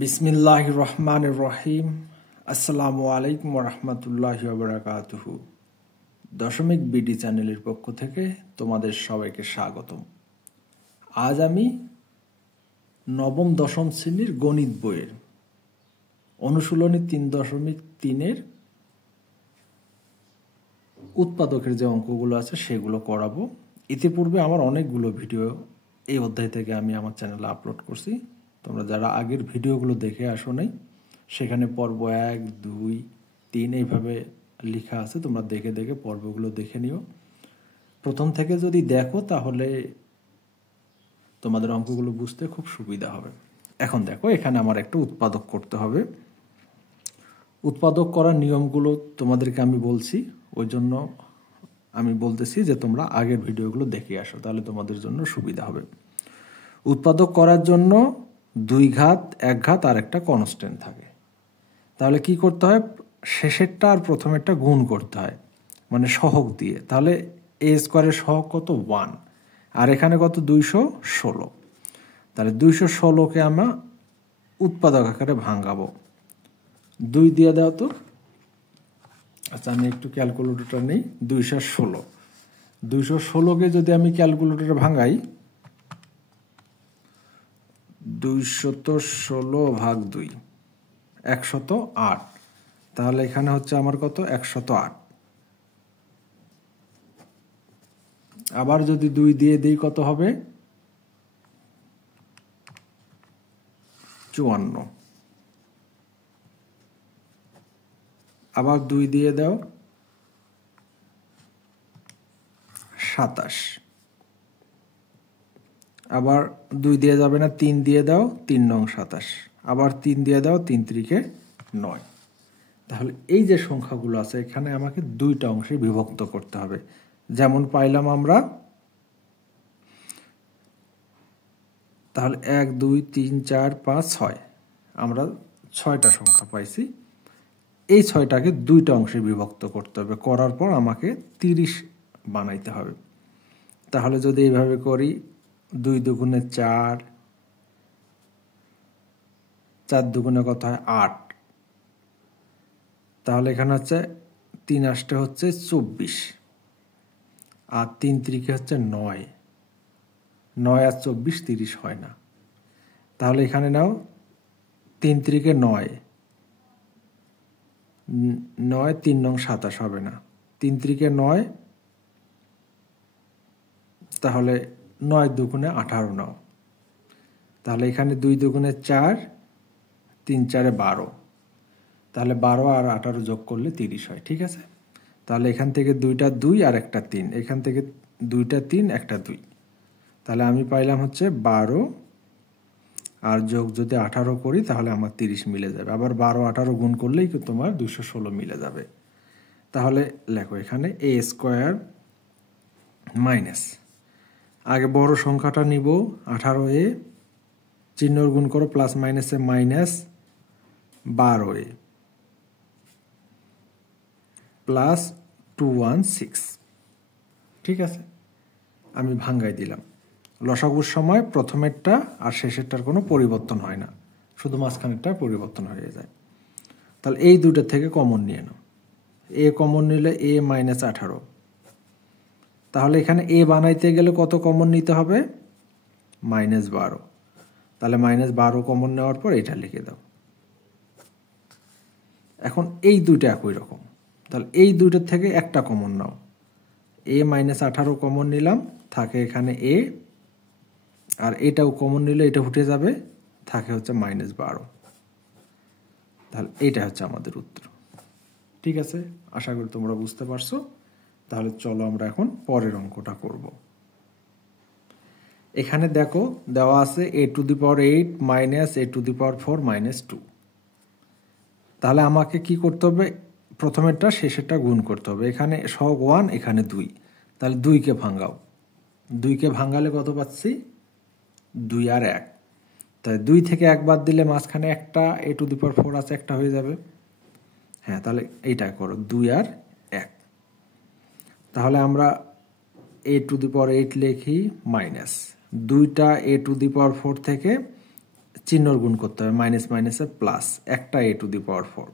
বিসমিল্লাহির রহমানির রহিম। আসসালামু আলাইকুম ওয়া রাহমাতুল্লাহি ওয়া বারাকাতুহু। দশমিক বিডি চ্যানেলের পক্ষ থেকে তোমাদের সবাইকে স্বাগতম। আজ আমি নবম দশম শ্রেণীর গণিত বইয়ের অনুশীলনী ৩.৩-এর উৎপাদকের যে অঙ্কগুলো আছে সেগুলো করাবো। ইতিপূর্বে আমার অনেকগুলো ভিডিও এই অধ্যায় থেকে আমি আমার চ্যানেলে আপলোড করছি। তোমরা যারা আগের ভিডিওগুলো দেখে আসো নাই, সেখানে পর্ব ১, ২, ৩ এইভাবে লেখা আছে, তোমরা দেখে দেখে পর্বগুলো দেখে নিও। প্রথম থেকে যদি দেখো তাহলে তোমাদের অঙ্কগুলো বুঝতে খুব সুবিধা হবে। এখন দেখো, এখানে আমার একটা উৎপাদক করতে হবে। উৎপাদক করার নিয়মগুলো তোমাদেরকে আমি বলছি, ওই জন্য আমি বলতেছি যে তোমরা আগের ভিডিওগুলো দেখে আসো, তাহলে তোমাদের জন্য সুবিধা হবে। উৎপাদক করার জন্য 2 ঘাত, 1 ঘাত আর একটা কনস্ট্যান্ট থাকে। তাহলে কি করতে হয়? শেষেরটা আর প্রথমেরটা গুণ করতে হয়, মানে সহগ দিয়ে। তাহলে এ স্কোয়ারের সহগ কত? 1। আর এখানে কত? 216। তাহলে 216কে আমরা উৎপাদক আকারে ভাঙাবো। 2 দিয়ে দাও তো। আচ্ছা, আমি একটু ক্যালকুলেটরটা নেই। 216কে যদি আমি ক্যালকুলেটরে ভাঙাই, 216 ভাগ 2 108। তাহলে এখানে হচ্ছে আমার কত? 108। আবার যদি 2 দিয়ে দিই কত হবে? 54। আবার 2 দিয়ে দাও 27। আবার 2 দিয়ে যাবে না, 3 দিয়ে দাও, 3 নং 27। আবার 3 দিয়ে দাও, 3 × 9। তাহলে এই যে সংখ্যাগুলো আছে, এখানে আমাকে 2টা অংশে বিভক্ত করতে হবে। যেমন পাইলাম আমরা, তাহলে 1, 2, 3, 4, 5, 6, আমরা 6টা সংখ্যা পাইছি। এই 6টাকে 2টা অংশে বিভক্ত করতে হবে। করার পর আমাকে 30 বানাইতে হবে। তাহলে যদি এইভাবে করি, 2 দুগুণে 4, 4 দুগুণে কত হয়? 8। তাহলে এখানে হচ্ছে 3 8 হচ্ছে 24, আর 3 × হচ্ছে 9। 9 আর 24 30 হয় না। তাহলে এখানে নাও 3 × 9, 9, 3 নং 27 হবে না। 3 × 9, তাহলে 9 দুগুণে 18 নাও। তাহলে এখানে 2 দুগুণে 4, 3 4 12। তাহলে 12 আর 18 যোগ করলে 30 হয়। ঠিক আছে? তাহলে এখান থেকে 2টা 2 আর একটা 3, এখান থেকে 2টা 3 একটা 2। তাহলে আমি পাইলাম হচ্ছে 12, আর যোগ যদি 18 করি তাহলে আমার 30 মিলে যাবে। আবার 12 18 গুণ করলেই তোমার 216 মিলে যাবে। তাহলে লেখো এখানে a স্কোয়ার মাইনাস, আগে বড় সংখ্যাটা নিব 18a, চিহ্নর গুণ করো, প্লাস মাইনাসে মাইনাস 12a প্লাস 216। ঠিক আছে? আমি ভাঙ্গাই দিলাম। লসাগুর সময় প্রথমেরটা আর শেষেরটার কোনো পরিবর্তন হয় না, শুধু মাঝখানেরটা পরিবর্তন হয়ে যায়। তাহলে এই দুটো থেকে কমন নিয়ে নাও। এ কমন নিলে a মাইনাস 18। তাহলে এখানে এ বানাইতে গেলে কত কমন নিতে হবে? -12। তাহলে -12 কমন নেওয়ার পর এটা লিখে দাও। এখন এই দুইটা একই রকম, তাহলে এই দুইটার থেকে একটা common now. a minus 18 common নিলাম, থাকে এখানে a, আর এটাও কমন নিলে এটা উঠে যাবে, থাকে হচ্ছে -12। তাহলে এইটা হচ্ছে আমাদের উত্তর। ঠিক আছে? আশা করি তোমরা বুঝতে পারছো। তাহলে চলো আমরা এখন পরের অঙ্কটা করব। এখানে দেখো দেওয়া আছে a⁸ মাইনাস a⁴ মাইনাস 2। তাহলে আমাকে কি করতে হবে? প্রথমেরটা শেষেরটা গুণ করতে হবে। এখানে সহগ 1, এখানে 2। তাহলে 2কে ভাঙাও। 2কে ভাঙালে কত পাচ্ছি? 2 আর 1। তাহলে 2 থেকে 1 বাদ দিলে মাঝখানে একটা a⁴ আছে, একটা হয়ে যাবে। হ্যাঁ, তাহলে এইটা করো, 2 আর 1। তাহলে আমরা a⁸ লিখি মাইনাস 2টা a⁴ থেকে চিহ্নর গুণ করতে হবে, মাইনাস মাইনাসে প্লাস, একটা a টু দি পাওয়ার 4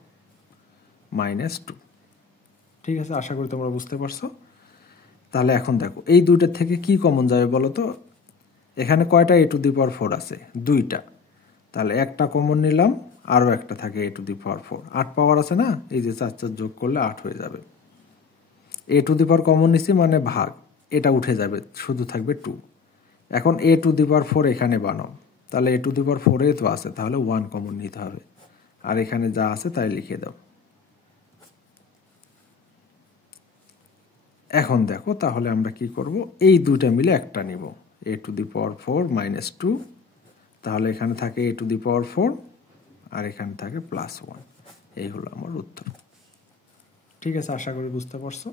-2। ঠিক আছে, আশা করি তোমরা বুঝতে পারছো। তাহলে এখন দেখো এই দুইটার থেকে কি কমন যাবে বলো তো। এখানে কয়টা a টু দি পাওয়ার 4 আছে? দুইটা। তাহলে একটা কমন নিলাম, আরও একটা থাকে a টু দি পাওয়ার 4, 8 পাওয়ার আছে না, এই যে 4 4 যোগ করলে 8 হয়ে যাবে। a to the power common নিছি মানে ভাগ, এটা উঠে যাবে, শুধু থাকবে 2। এখন a টু দি পাওয়ার 4 এখানে বানাও, তাহলে a টু দি পাওয়ার 4 তো আছে, তাহলে 1 কমন নিতে হবে, আর এখানে যা আছে তাই লিখে দাও। এখন দেখো তাহলে আমরা কি করব, এই দুইটা মিলে একটা নিব, a টু দি পাওয়ার 4 -2, তাহলে এখানে থাকে a টু দি পাওয়ার 4 আর এখানে থাকে +1। এই হলো আমার উত্তর। ঠিক আছে, আশা করি বুঝতে পারছো।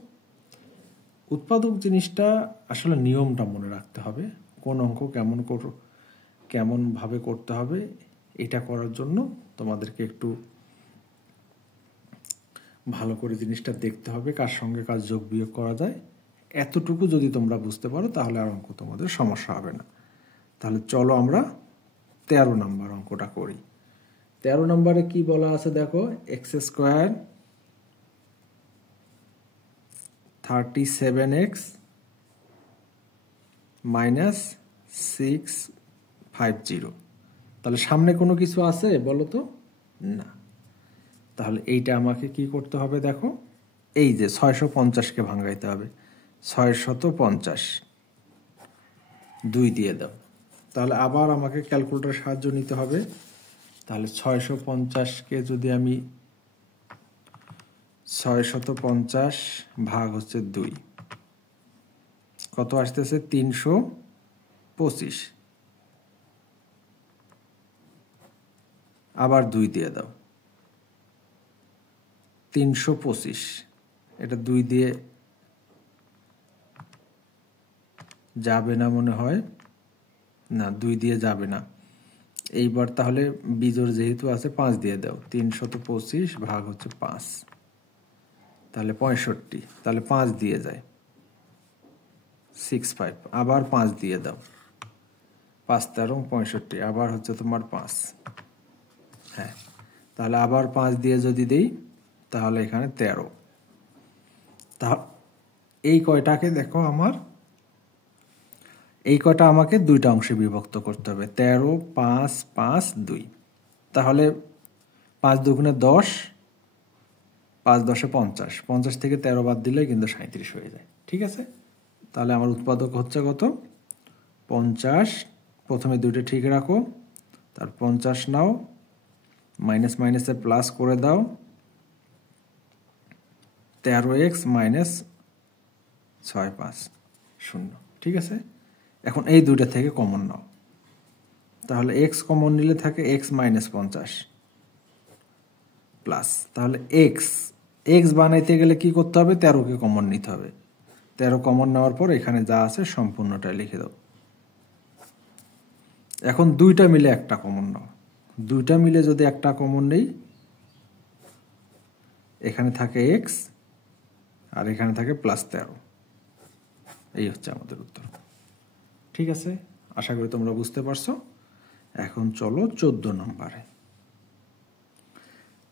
উৎপাদক জিনিসটা আসলে নিয়মটা মনে রাখতে হবে, কোন অঙ্ক কেমনভাবে করতে হবে, এটা করার জন্য তোমাদেরকে একটু ভালো করে জিনিসটা দেখতে হবে, কার সঙ্গে কাজ যোগ বিয়োগ করা যায়। এতটুকু যদি তোমরা বুঝতে পারো তাহলে আর অঙ্ক তোমাদের সমস্যা হবে না। তাহলে চলো আমরা 13 নম্বর অঙ্কটা করি। 13 নম্বরে কি বলা আছে দেখো, x² 37x -650। তাহলে সামনে কোনো কিছু আছে বলো তো? না। তাহলে এইটা আমাকে কি করতে হবে দেখো, এই যে 650কে ভাঙাইতে হবে, 650 2 দিয়ে দাও। তাহলে আবার আমাকে ক্যালকুলেটর সাহায্য নিতে হবে। তাহলে 650কে যদি আমি 650 ভাগ হচ্ছে 2, কত আসতেছে? 325। আবার 2 দিয়ে দাও, 325। এটা 2 দিয়ে যাবে না মনে হয়, না 2 দিয়ে যাবে না। এইবার তাহলে বিজোড় যেহেতু আছে 5 দিয়ে দাও, 325 ভাগ হচ্ছে 5, তাহলে 65। তাহলে 5 দিয়ে যায় 65, আবার 5 দিয়ে দাও, 5 13 65, আবার হচ্ছে তোমার 5। হ্যাঁ, তাহলে আবার 5 দিয়ে যদি দেই তাহলে এখানে 13। এই কয়টাকে দেখো আমার, এই কয়টা আমাকে দুইটা অংশে বিভক্ত করতে হবে, 13 5 5 2। তাহলে 5 দুগুণে 10, 5 10 50, 50 থেকে 13 বাদ দিলে কিন্তু 37 হয়ে যায়। ঠিক আছে, তাহলে আমার উৎপাদক হচ্ছে কত? 50। প্রথমে দুইটা ঠিক রাখো, তার 50 নাও, মাইনাস মাইনাসে প্লাস করে দাও, 13x -650। ঠিক আছে, এখন এই দুইটা থেকে কমন নাও, তাহলে x কমন নিলে থাকে x -50 প্লাস, তাহলে x বানাইতে গেলে কি করতে হবে? 13কে কমন নিতে হবে। 13 কমন নেওয়ার পর এখানে যা আছে সম্পূর্ণটা লিখে দাও। এখন দুইটা মিলে একটা কমন নাও, দুইটা মিলে যদি একটা কমন নেই, এখানে থাকে x আর এখানে থাকে +13। এই হচ্ছে আমাদের উত্তর। ঠিক আছে, আশা করি তোমরা বুঝতে পারছো। এখন চলো 14 নম্বরে।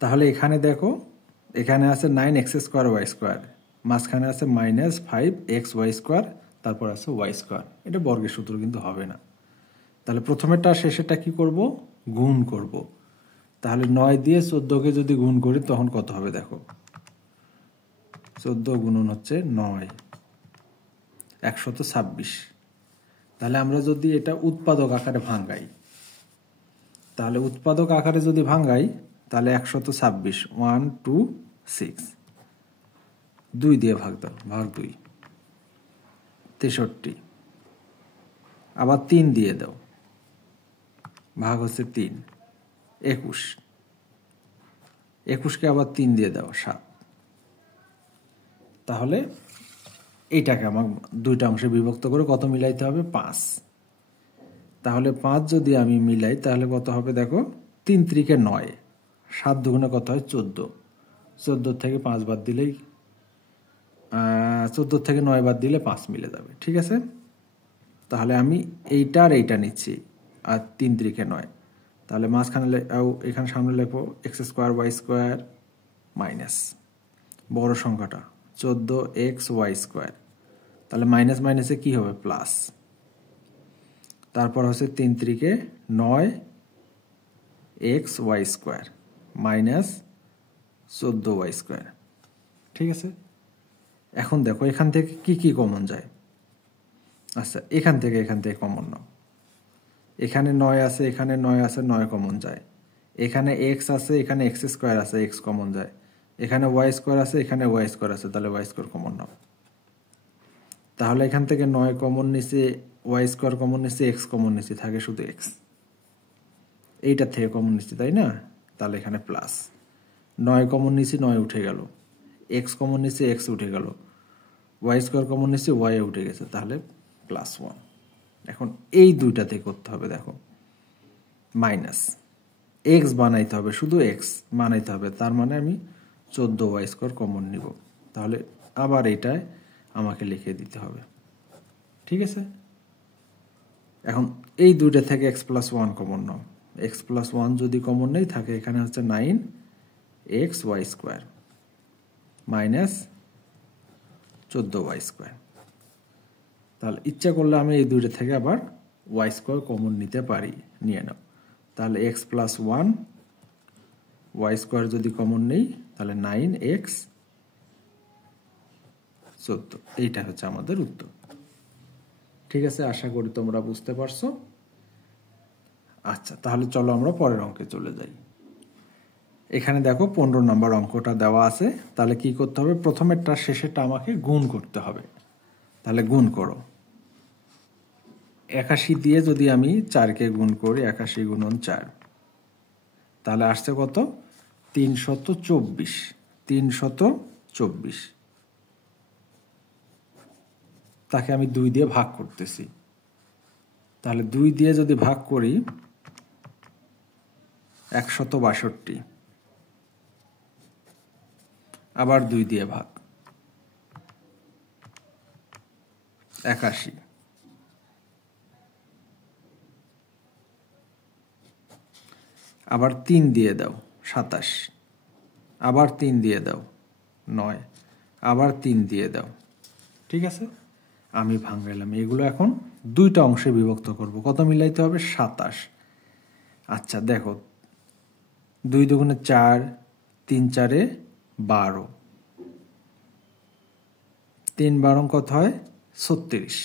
তাহলে এখানে দেখো, এখানে আছে 9x² y², মাঝখানে আছে -5xy², তারপর আছে y²। এটা বর্গের সূত্র কিন্তু হবে না। তাহলে প্রথমেরটা শেষেরটা কি করব? গুণ করব। তাহলে 9 দিয়ে 14কে যদি গুণ করি তখন কত হবে দেখো, 14 গুণন হচ্ছে 9, 126। তাহলে আমরা যদি এটা উৎপাদক আকারে ভাঙাই, তাহলে উৎপাদক আকারে যদি ভাঙাই তাহলে 126 1 2 6, 2 দিয়ে ভাগ দাও, ভাগ 2, 63। আবার 3 দিয়ে দাও, ভাগ হচ্ছে 3, 21। 21কে আবার 3 দিয়ে দাও, 7। তাহলে এইটাকে আমার দুইটা অংশে বিভক্ত করে কত মিলাইতে হবে? 5। তাহলে 5 যদি আমি মিলাই তাহলে কত হবে দেখো, 3 3 9, 7 দুগুণে কত হয়? 14। 14 থেকে 5 বাদ দিলেই 14 থেকে 9 বাদ দিলে 5 মিলে যাবে। ঠিক আছে, তাহলে আমি এইটা আর এইটা নিচ্ছি, আর 3 3 9, তাহলে মাঝখানে এখানে সামনে লিখবো X square Y square minus বড় সংখ্যাটা 14xy²। তাহলে মাইনাস মাইনাসে কি হবে প্লাস, তারপর হচ্ছে 3 × 9xy² মাইনাস 14y²। ঠিক আছে, এখন দেখো এখান থেকে কি কি কমন যায়। আচ্ছা, এখান থেকে কমন নাও। এখানে 9 আছে, এখানে 9 আছে, 9 কমন যায়। এখানে x আছে, এখানে x² আছে, x কমন যায়। এখানে y² আছে, এখানে y² আছে, তাহলে y² কমন নাও। তাহলে এখান থেকে 9 কমন নিচে, y² কমন নিচে, x কমন নিচে, থাকে শুধু x। এইটার থেকে কমন নিচে, তাই না? তাহলে এখানে প্লাস 9 কমন নিচে, 9 উঠে গেল, x কমন নিচে, x উঠে গেল, y² কমন নিচে, y উঠে গেছে, তাহলে +1। এখন এই দুইটাতে করতে হবে, দেখো মাইনাস x বানাইতে হবে, শুধু x বানাইতে হবে, তার মানে আমি 14y² কমন নিব। তাহলে আবার এটায় আমাকে লিখে দিতে হবে। ঠিক আছে, এখন এই দুইটা থেকে x+1 কমন নাও। x+1 যদি কমন নেই থাকে, এখানে হচ্ছে 9xy² মাইনাস 14y²। তাহলে ইচ্ছা করলে আমি এই দুইটা থেকে আবার y² কমন নিতে পারি, নিয়ে নাও। তাহলে x+1 y² যদি কমন নেই, তাহলে 9x 14। এইটা হচ্ছে আমাদের উত্তর। ঠিক আছে, আশা করি তোমরা বুঝতে পারছো। আচ্ছা, তাহলে চলো আমরা পরের অঙ্কে চলে যাই। এখানে দেখো 15 নম্বর অঙ্কটা দেওয়া আছে। তাহলে কি করতে হবে, প্রথমেরটা শেষেরটা আমাকে গুণ করতে হবে। তাহলে গুণ করো। 81 দিয়ে যদি আমি 4কে গুণ করি, 81 × 4, তাহলে আসছে কত? 324। 324 তাকে আমি 2 দিয়ে ভাগ করতেছি। তাহলে 2 দিয়ে যদি ভাগ করি, 162, আবার 2 দিয়ে ভাগ, 81, আবার 3 দিয়ে দাও 27, আবার 3 দিয়ে দাও 9, আবার 3 দিয়ে দাও। ঠিক আছে, আমি ভাঙাইলাম। এগুলো এখন দুইটা অংশে বিভক্ত করব। কত মিলাইতে হবে? 27। আচ্ছা দেখো, 2 × 2 = 4, 3 × 4 = 12, 3 × 12 কত হয়? 36,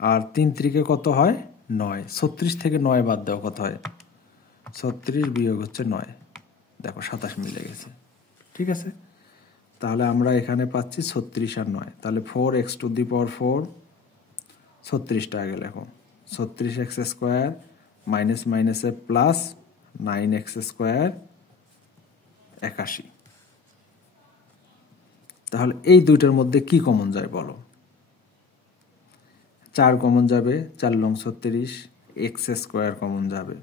আর 3 × 3 কত হয়? 9। 36 থেকে 9 বাদ দাও, কত হয়? 36 বিয়োগ হচ্ছে 9, দেখো 27 মিলে গেছে। ঠিক আছে, তাহলে আমরা এখানে পাচ্ছি 36 আর 9, তাহলে 4x⁴ 36টা আগে লেখো। 36x² মাইনাস মাইনাসে প্লাস 9x², 81। তাহলে এই দুইটার মধ্যে কি কমন যায় বলো? 4 কমন যাবে, 4 × 36, x² কমন যাবে।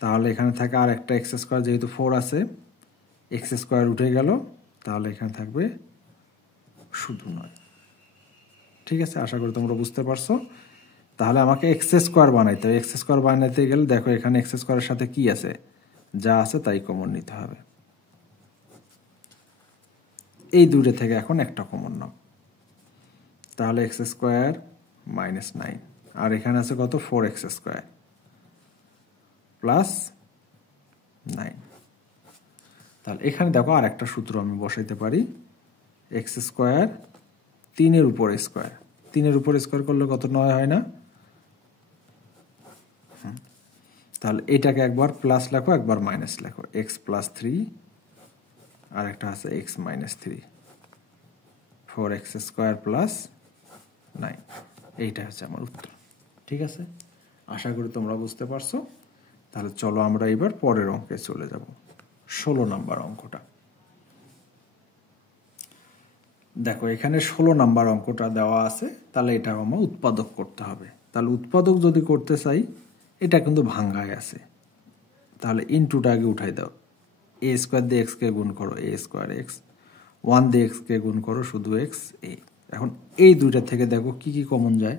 তাহলে এখানে থাকে আর একটা x², যেহেতু 4 আছে, x² উঠে গেল, তাহলে এখানে থাকবে শুধু 9। ঠিক আছে, আশা করি তোমরা বুঝতে পারছো। তাহলে আমাকে x² বানাইতে হবে। x² বানাইতে গেলে দেখো এখানে x² এর সাথে কি আছে? যা আছে তাই কমন নিতে হবে। এই দুটো থেকে এখন একটা কমন নাও, তাহলে x² মাইনাস 9, আর এখানে আছে কত? 4x² plus 9। তাহলে এখানে দেখো আর একটা সূত্র আমি বসাইতে পারি, x² 3 এর উপর স্কোয়ার, 3 এর উপর স্কোয়ার করলে কত? 9 হয় না? তাহলে এটাকে একবার প্লাস লেখো, একবার মাইনাস লেখো, x+3, আর একটা আছে x-3, 4x² প্লাস 9। এইটা হচ্ছে আমার উত্তর। ঠিক আছে, আশা করি তোমরা বুঝতে পারছো। তাহলে চলো আমরা এবার পরের অঙ্কে চলে যাব, 16 নম্বর অঙ্কটা। দেখো এখানে 16 নম্বর অঙ্কটা দেওয়া আছে। তাহলে এটা আমার উৎপাদক করতে হবে। তাহলে উৎপাদক যদি করতে চাই, এটা কিন্তু ভাঙ্গায় আছে, তাহলে ইনটুটা আগে উঠাই দাও। a² দিয়ে x কে গুণ করো, a² x, 1 দিয়ে x কে গুণ করো, শুধু x a। এখন এই দুইটা থেকে দেখো কি কি কমন যায়।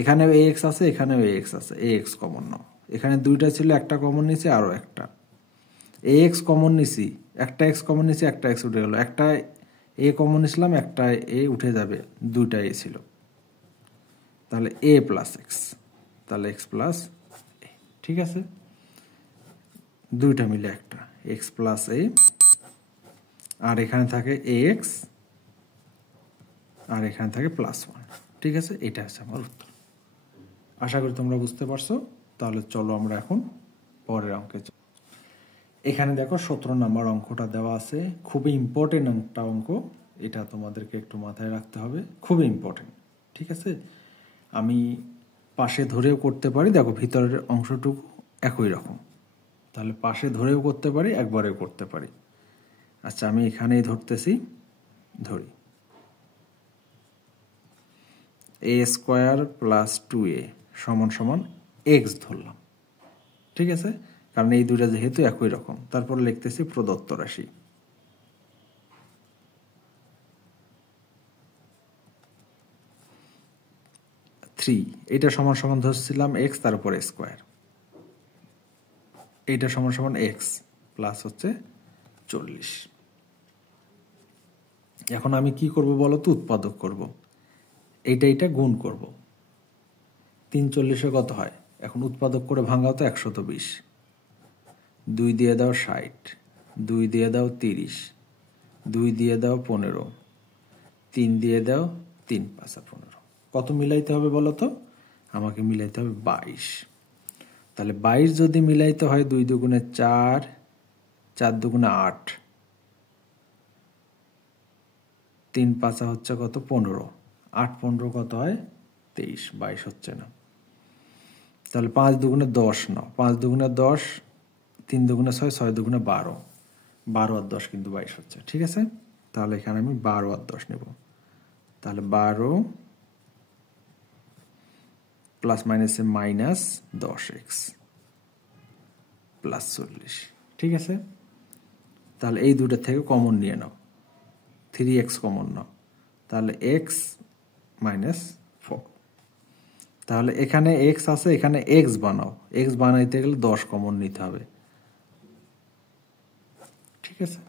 এখানেও ax আছে, এখানেও ax আছে, ax কমন নাও, এখানে দুইটা ছিল, একটা কমন নিছি, আরও একটা এক্স কমন নিছি, একটা এক্স কমন নিছি, একটা এক্স উঠে গেল, একটা এ কমন নিছিলাম, একটা এ উঠে যাবে, দুইটা এ ছিল, তাহলে এ প্লাস এক্স, তাহলে এক্স প্লাস এ। ঠিক আছে, দুইটা মিলে একটা এক্স প্লাস এ, আর এখানে থাকে এ এক্স, আর এখানে থাকে প্লাস ওয়ান। ঠিক আছে, এটা হচ্ছে আমার উত্তর। আশা করি তোমরা বুঝতে পারছো। তাহলে চলো আমরা এখন পরের অঙ্কে। এখানে দেখো 17 নম্বর অঙ্কটা দেওয়া আছে, খুবই ইম্পর্টেন্ট একটা অঙ্ক, এটা তোমাদেরকে একটু মাথায় রাখতে হবে, খুবই ইম্পর্টেন্ট। ঠিক আছে, আমি পাশে ধরেও করতে পারি, দেখো ভিতরের অংশটুকু একই রকম, তাহলে পাশে ধরেও করতে পারি, একবারেও করতে পারি। আচ্ছা, আমি এখানেই ধরতেছি, ধরি এ স্কোয়ার প্লাস 2a সমান সমান এক্স ধরলাম। ঠিক আছে, কারণ এই দুইটা যেহেতু একই রকম। তারপর লিখতেছি প্রদত্ত রাশি থ্রি, এটা সমান সমান ধরছিলাম এক্স, তার উপর স্কোয়ার, এইটা সমান সমান এক্স প্লাস হচ্ছে 40। এখন আমি কি করব বলো তো, উৎপাদক করব, এইটা গুণ করব, 3 40 কত হয়, এখন উৎপাদক করে ভাঙাও তো 120, 2 দিয়ে দাও 60, 2 দিয়ে দাও 30, 2 দিয়ে দাও 15, 3 দিয়ে দাও 3 5 15, কত মিলাইতে হবে বলো তো, আমাকে মিলাইতে হবে 22। তাহলে 22 যদি মিলাইতে হয়, 2 দুগুণে 4, 4 দুগুণে 8, 3 5 হচ্ছে কত 15, 8 15 কত হয় 23, 22 হচ্ছে না। তাহলে 5 দুগুণে 10 নাও, 5 দুগুণে 10, 3 দুগুণে 6, 6 দুগুণে 12, 12 আর 10 কিন্তু 22 হচ্ছে। ঠিক আছে, তাহলে এখানে আমি 12 আর 10 নেব, তাহলে 12 প্লাস মাইনাসে মাইনাস 10x প্লাস 40। ঠিক আছে, তাহলে এই দুটো থেকে কমন নিয়ে নাও, 3x কমন নাও, তাহলে x মাইনাস 4। তাহলে এখানে x আছে, এখানে x বানাও, x বানাইতে গেলে 10 কমন নিতে হবে। ঠিক আছে,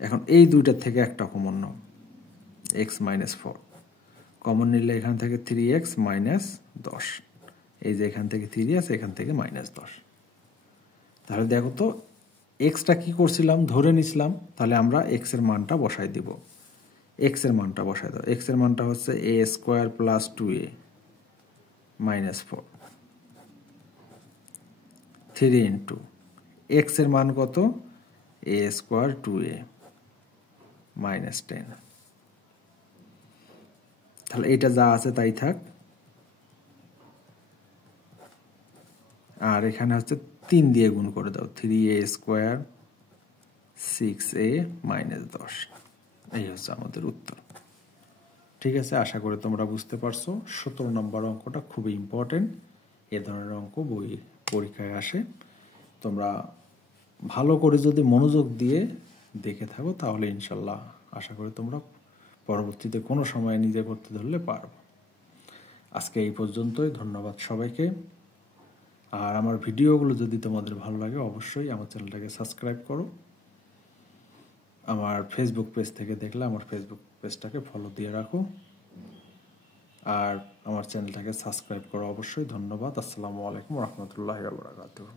এখন এই দুইটার থেকে একটা কমন নাও, x মাইনাস 4, কমন নিলে এখান থেকে 3x মাইনাস 10, এই যে এখান থেকে 3 আছে, এখান থেকে মাইনাস 10। তাহলে দেখো তো এক্সটা কি করছিলাম, ধরে নিছিলাম, তাহলে আমরা এক্স এর মানটা বসাই দিব, এক্স এর মানটা বসাই দাও, এক্স এর মানটা হচ্ছে a square plus 2a minus 4, 3 into x এর মান কত, এ স্কোয়ার 2a মাইনাস 10। তাহলে এটা যা আছে তাই থাক, আর এখানে হচ্ছে 3 দিয়ে গুণ করে দাও, 3a স্কোয়ার 6a মাইনাস 10, এই হচ্ছে আমাদের উত্তর। ঠিক আছে, আশা করি তোমরা বুঝতে পারছো। 17 নম্বর অঙ্কটা খুবই ইম্পর্টেন্ট, এ ধরনের অঙ্ক বই পরীক্ষায় আসে। তোমরা ভালো করে যদি মনোযোগ দিয়ে দেখে থাকো, তাহলে ইনশাল্লাহ আশা করি তোমরা পরবর্তীতে কোনো সময় নিজে করতে ধরলে পারবো। আজকে এই পর্যন্তই, ধন্যবাদ সবাইকে। আর আমার ভিডিওগুলো যদি তোমাদের ভালো লাগে, অবশ্যই আমার চ্যানেলটাকে সাবস্ক্রাইব করো। আমার ফেসবুক পেজ থেকে দেখলে আমার ফেসবুক পেজটাকে ফলো দিয়ে রাখো, আর আমার চ্যানেলটাকে সাবস্ক্রাইব করো অবশ্যই। ধন্যবাদ। আসসালামু আলাইকুম রহমতুল্লাহি ওয়া বারাকাতুহু।